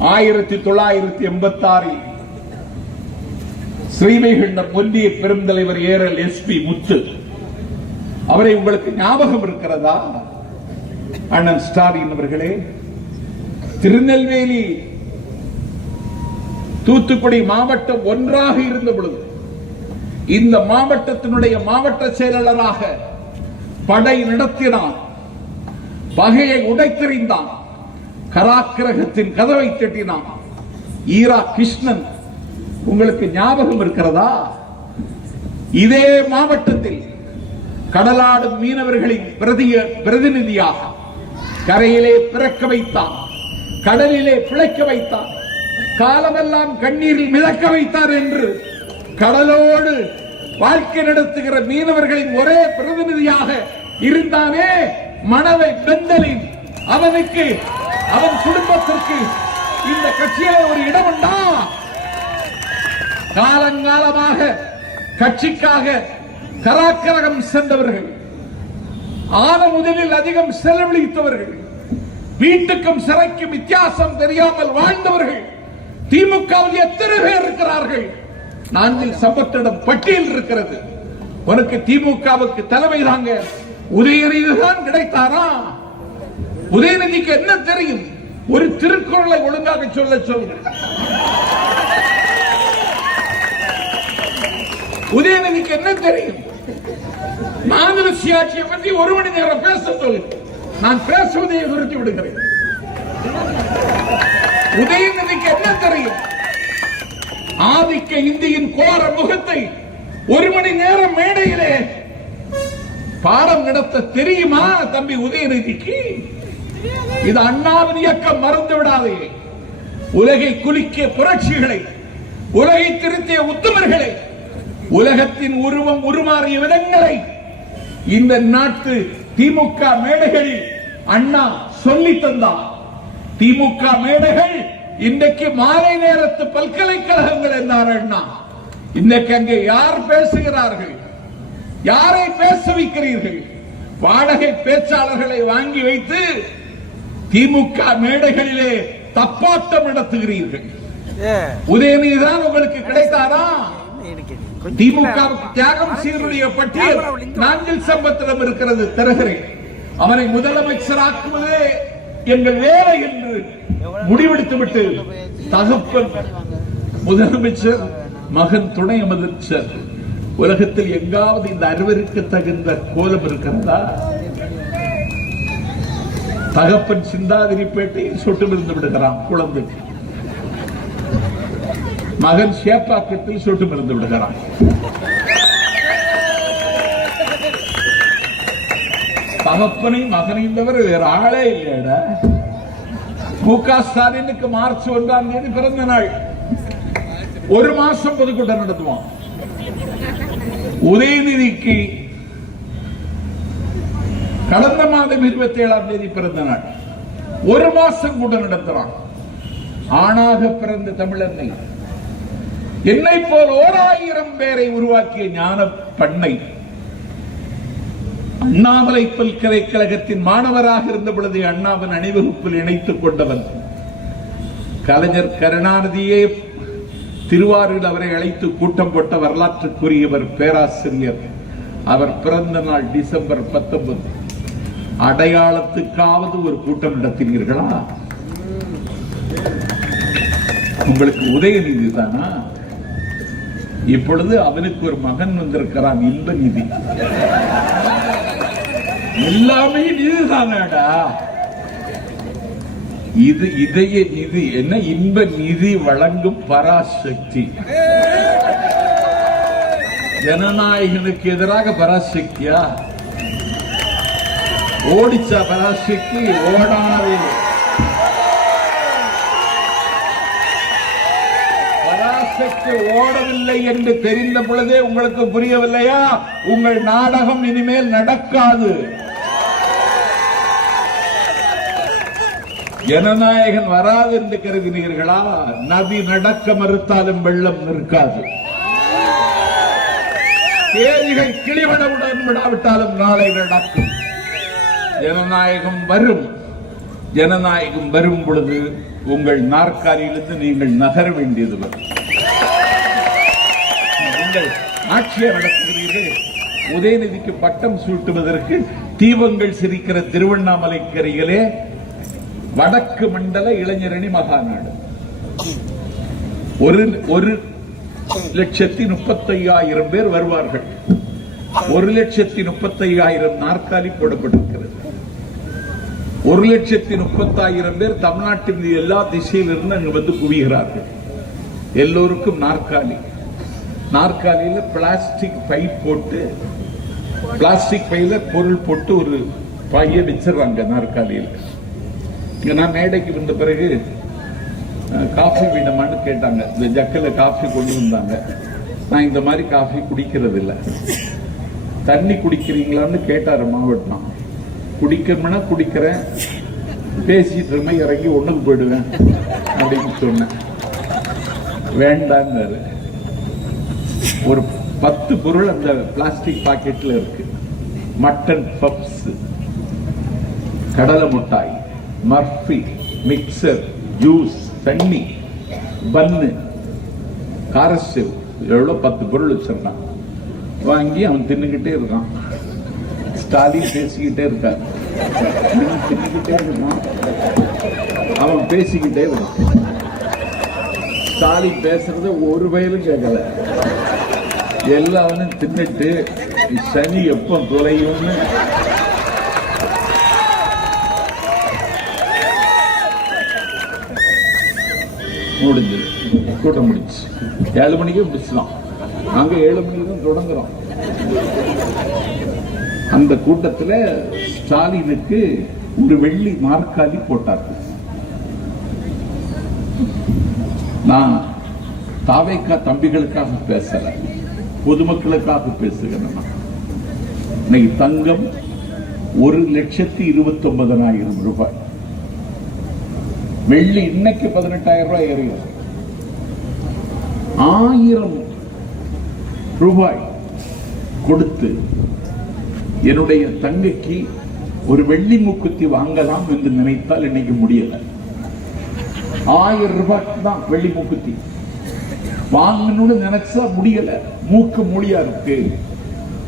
1986 ஸ்ரீவைகுண்டம் ஒன்றிய பெருந்தலைவர் ஏரல் எஸ்பி முத்து அவரை உங்களுக்கு ஞாபகம் இருக்கிறதா? அண்ணன் ஸ்டாலின் அவர்களே, திருநெல்வேலி தூத்துக்குடி மாவட்டம் ஒன்றாக இருந்த பொழுது இந்த மாவட்டத்தினுடைய மாவட்ட செயலாளராக படை நடத்தினான், பகையை உடைத்தெறிந்தான், கராக்கிரகத்தின் கதவை தட்டினான். ஈரா கிருஷ்ணன் உங்களுக்கு ஞாபகம் இருக்கிறதா? இதே மாவட்டத்தில் கடலாடும் மீனவர்களின் பிரதிநிதியாக கரையிலே பிறக்க வைத்தான், கடலிலே பிழைக்க வைத்தான், காலமெல்லாம் கண்ணீரில் மிதக்க வைத்தார் என்று கடலோடு வாழ்க்கை நடத்துகிற மீனவர்களின் ஒரே பிரதிநிதியாக இருந்தானே மணவை பெந்தலின். அவனுக்கு, அவன் குடும்பத்திற்கு இந்த கட்சியில ஒரு இடம் உண்டா? காலங்காலமாக கட்சிக்காக கராக்கரகம் சென்றவர்கள், ஆன முதலில் அதிகம் செலவழித்தவர்கள், வீட்டுக்கும் சிறைக்கும் வித்தியாசம் தெரியாமல் வாழ்ந்தவர்கள் திமுகவில் எத்தனை பேர் இருக்கிறார்கள்? நாஞ்சில் சம்பத்திடம் பட்டியல் இருக்கிறது. உனக்கு திமுகவுக்கு தலைமை தாங்க உதயநிதி தான் கிடைத்தாரா? உதயநிதிக்கு என்ன தெரியும்? ஒரு திருக்குறளை ஒழுங்காக சொல்ல சொல்லுங்க. உதயநிதிக்கு என்ன தெரியும்? மாநில சுயாட்சியை பற்றி ஒரு மணி நேரம் பேச சொல்லு, நான் பேசுவதை நிறுத்தி விடுகிறேன். உதயநிதிக்கு என்ன தெரியும்? ஆதிக்க இந்தியின் கோர முகத்தை ஒரு மணி நேரம் மேடையிலே பாடம் நடத்த தெரியுமா தம்பி உதயநிதிக்கு? இது அண்ணாவின் இயக்கம், மறந்து விடாதே. உலகை குலுக்கிய புரட்சிகளை, உலகை திருத்திய உத்தமர்களை, உலகத்தின் உருவம் உருமாறிய விதங்களை இந்த நாட்டு திமுக மேடைகளில் அண்ணா சொல்லி தந்தார். திமுக மேடைகள் இன்றைக்கு மாலை நேரத்து பல்கலைக்கழகங்கள் என்றார் அண்ணா. இன்றைக்கு அங்கே யார் பேசுகிறார்கள்? யாரை பேச வைக்கிறீர்கள்? வாடகை பேச்சாளர்களை வாங்கி வைத்து திமுக மேடைகளிலே தப்பாட்டம் நடத்துகிறீர்கள். உதயநிதி தான் உங்களுக்கு கிடைத்தாரா? திமுக தியாகம் செய்தவருடைய பட்டியல் நாஞ்சில் சம்பத்திடம் இருக்கிறது, தருகிறேன். அவரை முதலமைச்சராக்குவதே எங்கள் வேலை என்று முடிவெடுத்துவிட்டு தகப்பன் முதலமைச்சர், மகன் துணை முதலமைச்சர். உலகத்தில் எங்காவது இந்த அறுவருக்கு தகுந்த கோலம் இருக்கிறதா? தகப்பன் சிந்தாதிரிப்பேட்டையில் சொட்டு இருந்து விடுகிறான் குழந்தைக்கு, மகன் சேப்பாக்கத்தில் சொட்டு இருந்து விடுகிறான். தகப்பனை மகனையும் தவிர வேற ஆளே இல்லையடா. மு.க. ஸ்டாலினுக்கு மார்ச் 1ஆம் தேதி பிறந்த நாள். ஒரு மாசம் பொதுக்கூட்டம் நடத்துவான். உதயநிதிக்கு கடந்த மாதம் 27ஆம் தேதி பிறந்த நாள். ஒரு மாசம் கூட்டம் நடத்துறான். ஆணாக பிறந்த தமிழனை, என்னை போல் 1000 பேரை உருவாக்கிய ஞான பண்ணை, அண்ணாமலை பல்கலைக்கழகத்தின் மாணவராக இருந்த பொழுது அண்ணாவின் அணிவகுப்பில் இணைத்துக் கொண்டவன், கலைஞர் கருணாநிதியே திருவாரூரில் அவரை அழைத்து கூட்டம் போட்ட வரலாற்றுக்குரியவர் பேராசிரியர். அவர் பிறந்த நாள் டிசம்பர் 19. அடையாளத்துக்காவது ஒரு கூட்டம் நடத்தினீர்களா? உங்களுக்கு உதயநிதி தானா? இப்பொழுது அவனுக்கு ஒரு மகன் வந்திருக்கிறான், இன்ப நிதி. எல்லாமே நிதிதானடா. இது இதய நிதி என்ன? இன்ப நிதி வழங்கும் பராசக்தி. ஜனநாயகனுக்கு எதிராக பராசக்தியா? ஓடிச்சா பராசக்தி? ஓடாது. பராசக்தி ஓடவில்லை என்று தெரிந்த பொழுதே உங்களுக்கு புரியவில்லையா? உங்கள் நாடகம் இனிமேல் நடக்காது. ஜனநாயகன் வராது என்று கருதினீர்களா? நதி நடக்க மறுத்தாலும் வெள்ளம் நிற்காது. தேதிகள் கிளிவடவுடன் விடாவிட்டாலும் நாளை நடக்கும். ஜனநாயகம் வரும். ஜனநாயகம் வரும் பொழுது உங்கள் நாற்காலியிலிருந்து நீங்கள் நகர வேண்டியது வரும். நீங்கள் ஆட்சியை நடத்துகிறீர்கள். உதயநிதிக்கு பட்டம் சூட்டுவதற்கு தீபங்கள் சிரிக்கிற திருவண்ணாமலைக்கரையிலே வடக்கு மண்டல இளைஞரணி மகாநாடு 1,35,000 பேர் வருவார்கள். 1,35,000 நாற்காலி போடப்பட்டிருக்கிறது. 1,30,000 பேர் தமிழ்நாட்டின் எல்லா திசையிலிருந்து அங்கு வந்து குவிகிறார்கள். எல்லோருக்கும் நாற்காலியில பிளாஸ்டிக் பை போட்டு, பிளாஸ்டிக் பையில பொருள் போட்டு ஒரு பைய வச்சிடறாங்க நாற்காலியில். நான் மேடைக்கு வந்த பிறகு காஃபி வேணுமான்னு கேட்டாங்க. இந்த ஜக்கில் காஃபி கொண்டு வந்தாங்க. நான் இந்த மாதிரி காஃபி குடிக்கிறது இல்லை. தண்ணி குடிக்கிறீங்களான்னு கேட்டாரு மாவட்டம். குடிக்கணும்னா குடிக்கிறேன், பேசிட்டு இருமே இறங்கி ஒண்ணுக்கு போயிடுவேன் அப்படின்னு சொன்னேன். வேண்டாங்கிறாரு. ஒரு 10 பொருள் அந்த பிளாஸ்டிக் பாக்கெட்ல இருக்கு. மட்டன் பப்ஸ், கடலை மிட்டாய், மர்ஃபி, மிக்சர், ஜூஸ், தண்ணி, பன்னு, காரசேவ், எவ்வளோ 10 பொருள் வச்சிருக்கான். வாங்கி அவன் தின்னுகிட்டே இருக்கான். ஸ்டாலின் பேசிக்கிட்டே இருக்கான். தின்னுகிட்டே இருக்கான், அவன் பேசிக்கிட்டே இருக்கான். ஸ்டாலின் பேசுறத ஒரு வயலும் கேட்கல. எல்லாரும் தின்னுட்டு சனி எப்ப தொலையும்னு முடிஞ்சது. கூட்டம் முடிச்சு 7 மணிக்கு முடிச்சலாம். நாங்க 7 மணிக்கு தான் தொடங்குறோம். அந்த கூட்டத்தில் ஸ்டாலினுக்கு ஒரு வெள்ளி நாற்காலி போட்டார்கள். நான் தாவேக்கா தம்பிகளுக்காக பேசல, பொதுமக்களுக்காக பேசுகிறேன். இன்னைக்கு தங்கம் 1,29,000 ரூபாய், வெள்ளி இன்னைக்கு 18,000 ரூபாய் ஏறியது. 1000 ரூபாய் கொடுத்து என்னுடைய தங்கைக்கு ஒரு வெள்ளி மூக்குத்தி வாங்கலாம் என்று நினைத்தால் இன்னைக்கு முடியல. 1000 ரூபாய்க்கு தான் வெள்ளி மூக்குத்தி வாங்கணும்னு நினைச்சா முடியல. மூக்கு மூலியா இருக்கு,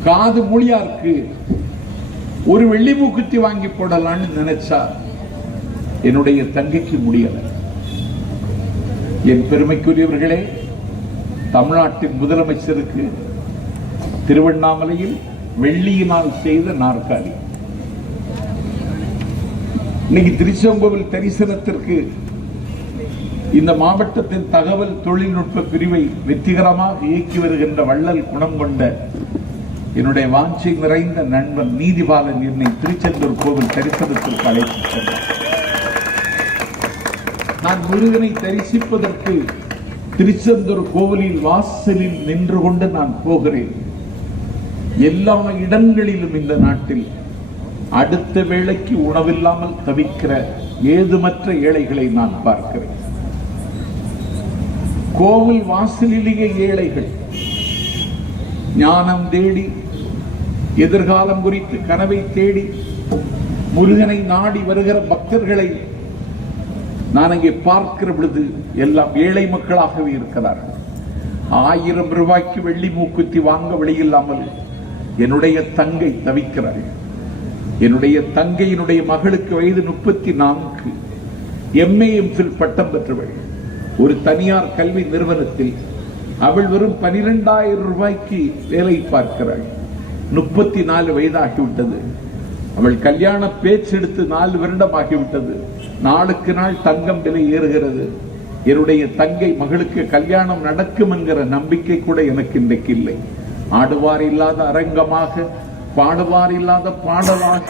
காது மூலியா இருக்கு. ஒரு வெள்ளி மூக்குத்தி வாங்கி போடலான்னு நினைச்சா என்னுடைய தங்கைக்கு முடியல. என் பெருமைக்குரியவர்களே, தமிழ்நாட்டின் முதலமைச்சருக்கு திருவண்ணாமலையில் வெள்ளியினால் செய்த நாற்காலி. இன்னைக்கு திருச்செங்கோவில் தரிசனத்திற்கு இந்த மாவட்டத்தின் தகவல் தொழில்நுட்ப பிரிவை வெற்றிகரமாக இயக்கி வருகின்ற வள்ளல் குணம் கொண்ட என்னுடைய வாஞ்சை நிறைந்த நண்பன் நீதிபாலன் என்னை திருச்செந்தூர் கோவில் தரிசனத்திற்கு அழைத்துச் சென்றார். நான் முருகனை தரிசிப்பதற்கு திருச்செந்தூர் கோவிலின் வாசலில் நின்று கொண்டு நான் போகிறேன். எல்லா இடங்களிலும் இந்த நாட்டில் அடுத்த வேளைக்கு உணவில்லாமல் தவிக்கிற ஏதுமற்ற ஏழைகளை நான் பார்க்கிறேன். கோவில் வாசலிலேயே ஏழைகள் ஞானம் தேடி, எதிர்காலம் குறித்து கனவை தேடி முருகனை நாடி வருகிற பக்தர்களை நான் அங்கே பார்க்கிற பொழுது எல்லாம் ஏழை மக்களாகவே இருக்கிறார்கள். 1000 ரூபாய்க்கு வெள்ளி மூக்குத்தி வாங்க வழியில்லாமல் என்னுடைய தங்கை தவிக்கிறாள். என்னுடைய தங்கையினுடைய மகளுக்கு வயது 34, MA MPhil பட்டம் பெற்றவள். ஒரு தனியார் கல்வி நிறுவனத்தில் அவள் வெறும் 12,000 ரூபாய்க்கு வேலை பார்க்கிறாள். 34 வயதாகிவிட்டது. அவள் கல்யாண பேச்செடுத்து 4 வருடம் ஆகிவிட்டது. நாளுக்கு நாள் தங்கம் விலை ஏறுகிறது. என்னுடைய தங்கை மகளுக்கு கல்யாணம் நடக்கும் என்கிற நம்பிக்கை கூட எனக்கு இன்றைக்கு இல்லை. ஆடுவார் இல்லாத அரங்கமாக, பாடுவார் இல்லாத பாடலாக,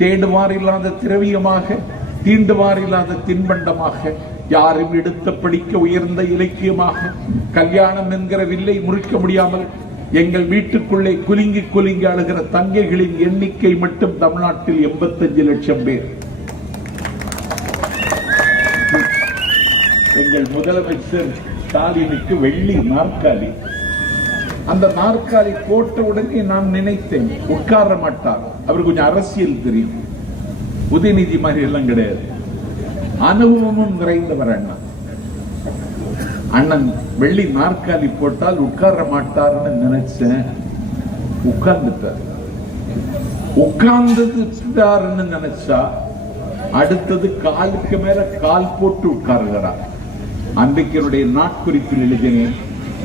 தேடுவார் இல்லாத திரவியமாக, தீண்டுவார் இல்லாத தின்பண்டமாக, யாரும் எடுத்த படிக்க உயர்ந்த இலக்கியமாக, கல்யாணம் என்கிற வில்லை முறிக்க முடியாமல் எங்கள் வீட்டுக்குள்ளே குலுங்கி குலுங்கி அழுகிற தங்கைகளின் எண்ணிக்கை மட்டும் தமிழ்நாட்டில் 85 லட்சம் பேர். எங்கள் முதலமைச்சர் ஸ்டாலினுக்கு வெள்ளி நாற்காலி. அந்த நாற்காலி போட்ட உடனே நான் நினைத்தேன், உட்கார மாட்டார், அவர் கொஞ்சம் அரசியல் தெரியும். உதயநிதி மாதிரி எல்லாம் கிடையாது. அனுபவமும் நிறைந்தவர் அண்ணன். அண்ணன் வெள்ளி நாற்காலி போட்டால் உட்கார மாட்டார்னு நினைச்சேன், உட்கார்ந்துட்டார். உட்கார்ந்துட்டாருன்னு நினைச்சா அடுத்தது காலுக்கு மேல கால் போட்டு உட்காருகிறார். அன்றைக்கு என்னுடைய நாட்குறிப்பில் எழுதினேன்,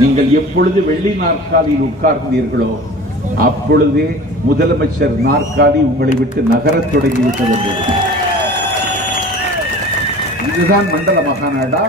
நீங்கள் எப்பொழுது வெள்ளி நாற்காலியில் உட்கார்ந்தீர்களோ அப்பொழுதே முதலமைச்சர் நாற்காலி உங்களை விட்டு நகரத் தொடங்கிவிட்டது. இதுதான் மண்டல மகாநாடா?